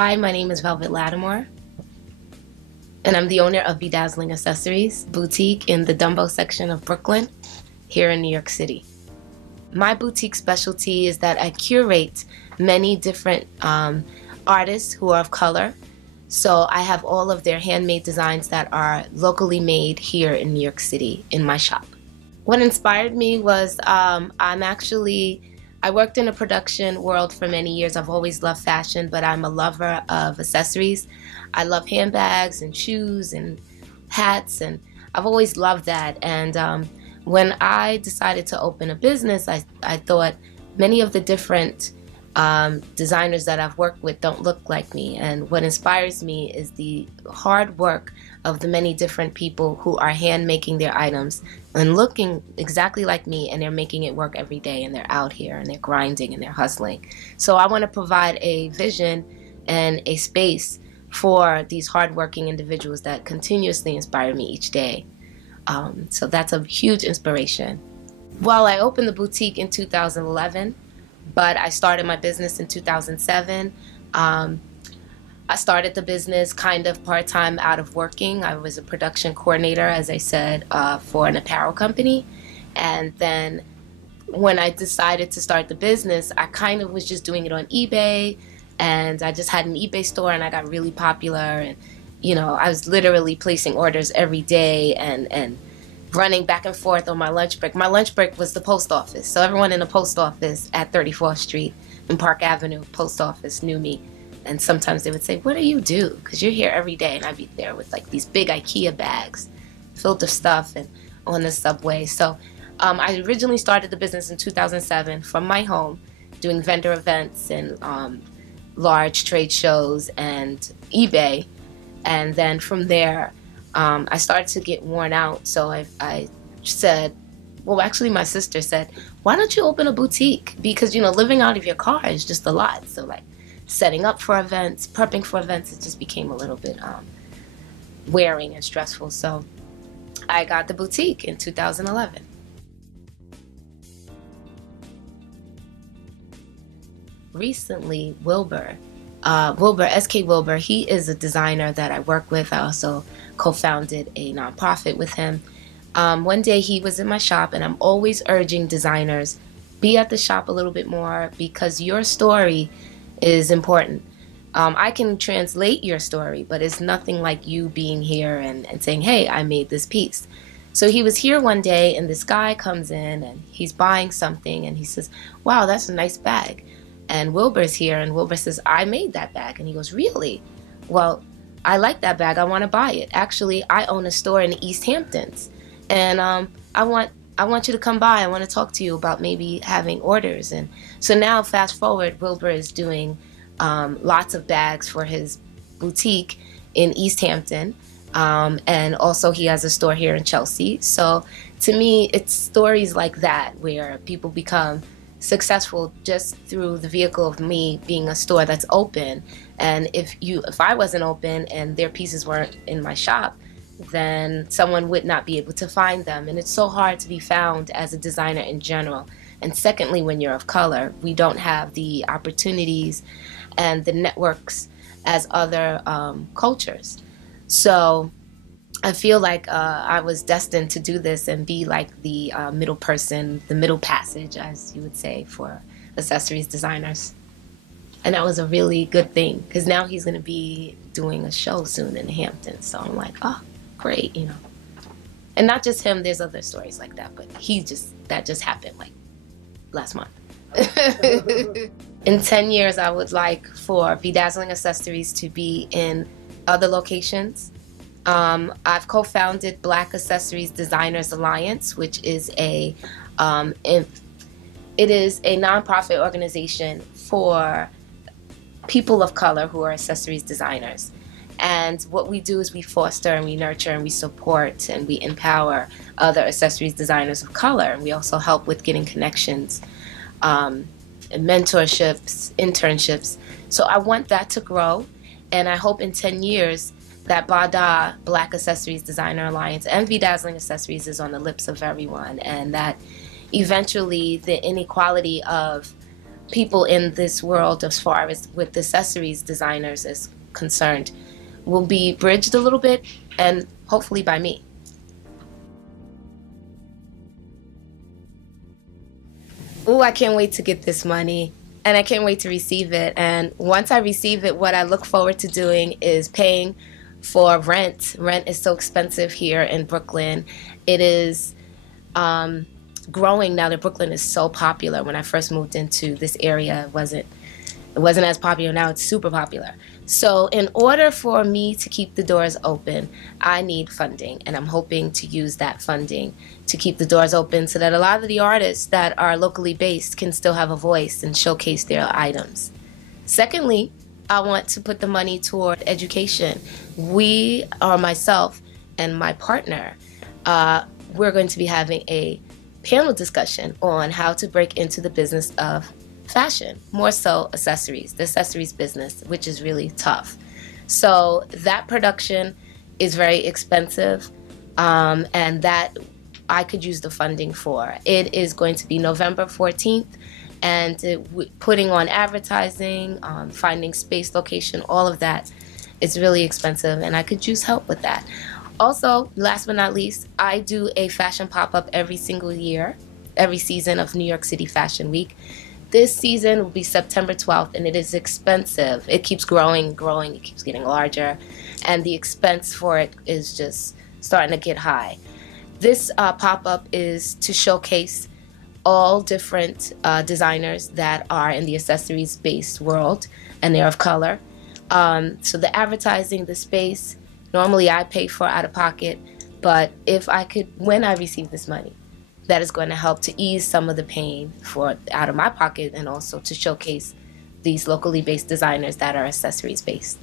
Hi, my name is Velvet Lattimore, and I'm the owner of Bedazzling Accessories boutique in the Dumbo section of Brooklyn, here in New York City. My boutique specialty is that I curate many different artists who are of color. So I have all of their handmade designs that are locally made here in New York City in my shop. What inspired me was I worked in a production world for many years. I've always loved fashion, but I'm a lover of accessories. I love handbags and shoes and hats, and I've always loved that. And when I decided to open a business, I thought many of the different designers that I've worked with don't look like me. And what inspires me is the hard work of the many different people who are hand making their items and looking exactly like me, and they're making it work every day, and they're out here and they're grinding and they're hustling. So I want to provide a vision and a space for these hardworking individuals that continuously inspire me each day. So that's a huge inspiration. Well, I opened the boutique in 2011, but I started my business in 2007. I started the business kind of part-time out of working. I was a production coordinator, as I said, for an apparel company. And then when I decided to start the business, I kind of was just doing it on eBay. And I just had an eBay store, and I got really popular. And, you know, I was literally placing orders every day and running back and forth on my lunch break. My lunch break was the post office. So everyone in the post office at 34th Street and Park Avenue post office knew me. And sometimes they would say, "What do you do? Because you're here every day." And I'd be there with like these big IKEA bags filled with stuff and on the subway. So I originally started the business in 2007 from my home, doing vendor events and large trade shows and eBay. And then from there, I started to get worn out. So I said, well, actually my sister said, "Why don't you open a boutique? Because, you know, living out of your car is just a lot." So like setting up for events, prepping for events, it just became a little bit wearing and stressful. So I got the boutique in 2011. Recently, SK Wilbur, he is a designer that I work with. I also co-founded a nonprofit with him. One day he was in my shop, and I'm always urging designers, be at the shop a little bit more, because your story is important. I can translate your story, but it's nothing like you being here and saying, "Hey, I made this piece." So he was here one day, and this guy comes in and he's buying something, and he says, "Wow, that's a nice bag." And Wilbur's here, and Wilbur says, "I made that bag." And he goes, "Really? Well, I like that bag. I want to buy it. Actually, I own a store in the East Hamptons, and I want you to come by. I want to talk to you about maybe having orders." And so now, fast forward, Wilbur is doing lots of bags for his boutique in East Hampton, and also he has a store here in Chelsea. So to me, it's stories like that where people become successful just through the vehicle of me being a store that's open. And if I wasn't open and their pieces weren't in my shop, then someone would not be able to find them. And it's so hard to be found as a designer in general. And secondly, when you're of color, we don't have the opportunities and the networks as other cultures. So I feel like I was destined to do this and be like the middle person, the middle passage, as you would say, for accessories designers. And that was a really good thing, because now he's going to be doing a show soon in the Hamptons. So I'm like, oh, great, you know. And not just him, there's other stories like that, but that just happened like last month. In 10 years, I would like for Bedazzling Accessories to be in other locations. I've co-founded Black Accessories Designers Alliance, which is it is a nonprofit organization for people of color who are accessories designers. And what we do is we foster and we nurture and we support and we empower other accessories designers of color. And we also help with getting connections, mentorships, internships. So I want that to grow, and I hope in 10 years that BADA, Black Accessories Designer Alliance, and Bedazzling Accessories is on the lips of everyone, and that eventually the inequality of people in this world as far as with accessories designers is concerned will be bridged a little bit, and hopefully by me. Oh, I can't wait to get this money, and I can't wait to receive it. And once I receive it, what I look forward to doing is paying for rent. Rent is so expensive here in Brooklyn. It is growing now that Brooklyn is so popular. When I first moved into this area, it wasn't as popular. Now it's super popular. So in order for me to keep the doors open, I need funding, and I'm hoping to use that funding to keep the doors open so that a lot of the artists that are locally based can still have a voice and showcase their items. Secondly, I want to put the money toward education. We, or myself and my partner, we're going to be having a panel discussion on how to break into the business of fashion, more so accessories, the accessories business, which is really tough. So that production is very expensive, and that I could use the funding for. It is going to be November 14th, and putting on advertising, finding space, location, all of that is really expensive, and I could use help with that. Also, last but not least, I do a fashion pop-up every single year, every season of New York City Fashion Week. This season will be September 12th, and it is expensive. It keeps growing and growing. It keeps getting larger, and the expense for it is just starting to get high. This pop-up is to showcase all different designers that are in the accessories-based world, and they're of color. So the advertising, the space, normally I pay for out of pocket, but if I could, when I receive this money, that is going to help to ease some of the pain for out of my pocket, and also to showcase these locally based designers that are accessories based.